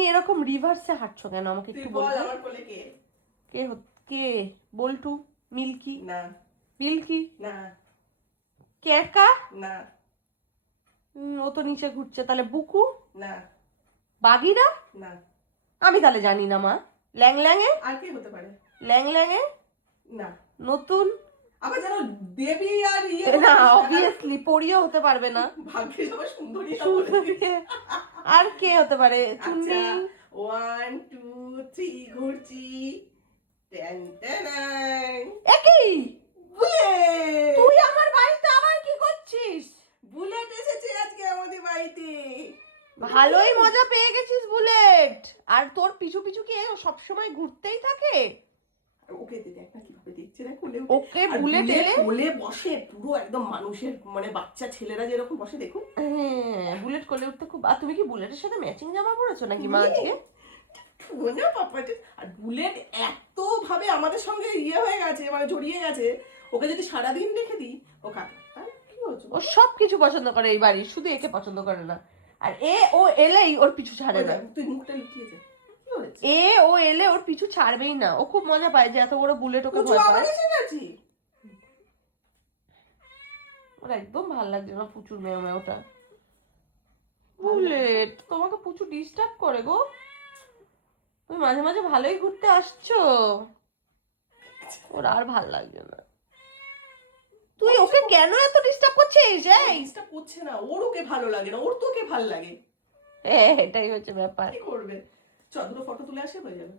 তুমি এরকম রিভার্সে হাঁটছো কেন আমাকে তুই একটু বল বলবে? আমার কোলে কে? কে কে? বল্টু? মিল্কি? না মিল্কি? না কেকা? না ও তো নিচে ঘুরছে। তাহলে বুকু? না বাগিরা? না। আমি তাহলে জানি না মা। ল্যাং ল্যাংয়ে? আর কে হতে পারে? ল্যাং ল্যাংয়ে? না। নতুন? আবার যেন দেবী আর না, অবভিয়াসলি পরিও হতে পারবে না। ভাগ্যে সবার সুন্দরী। আর কে হতে পারে? আচ্ছা, চুন্নি? 1 2 3 ঘুরছি। Ten ten. একই? বুলেট! তুই আমার বাড়িতে আবার কি করছিস? বুলেট এসেছে আজকে আমাদের বাড়িতে। ভালোই মজা পেয়ে গেছিস বুলেট। আর তোর পিছু পিছু কি সবসময় ঘুরতেই থাকে? ওকে দেখ না কিভাবে দেখছে না কোলে। ওকে বুলেট এলে কোলে বসে পুরো একদম মানুষের মানে বাচ্চা ছেলেরা যেরকম বসে দেখুন। হ্যাঁ, বুলেট কোলে উঠতে খুব। আর তুমি কি বুলেটের সাথে ম্যাচিং জামা পরেছো নাকি মা আজকে? না পাপাটা। আর বুলেট এত ভাবে আমাদের সঙ্গে হয়ে গেছে, মানে জড়িয়ে গেছে, ওকে যদি সারাদিন রেখে দিই ও কাঁদে। তাই কি হচ্ছে? ও সব কিছু পছন্দ করে এই বাড়ির, শুধু একে পছন্দ করে না। আর ও এলেই ওর পিছু ছাড়ে না। তুই মুখটা লুকিয়ে যা। কি হয়েছে? ও এলে ওর পিছু ছাড়বেই না। ও খুব মজা পায় যে এত বড় বুলেট ওকে ভয় আবার পায়। এসে গেছি। ওর একদম ভাল লাগছে না প্রচুর মেয়ে ওটা। বুলেট তোমাকে প্রচুর ডিস্টার্ব করে গো। তুমি মাঝে মাঝে ভালোই ঘুরতে আসছো। ওর আর ভাল লাগছে না। তুই ওকে কেন এত ডিস্টার্ব করছিস? এই জিনিসটা করছে না, ওর ওকে ভালো লাগে না, ওর তোকে ভালো লাগে। এটাই হচ্ছে ব্যাপার। কি করবে? চল দুটো ফটো তুলে আসে হয়ে যাবে।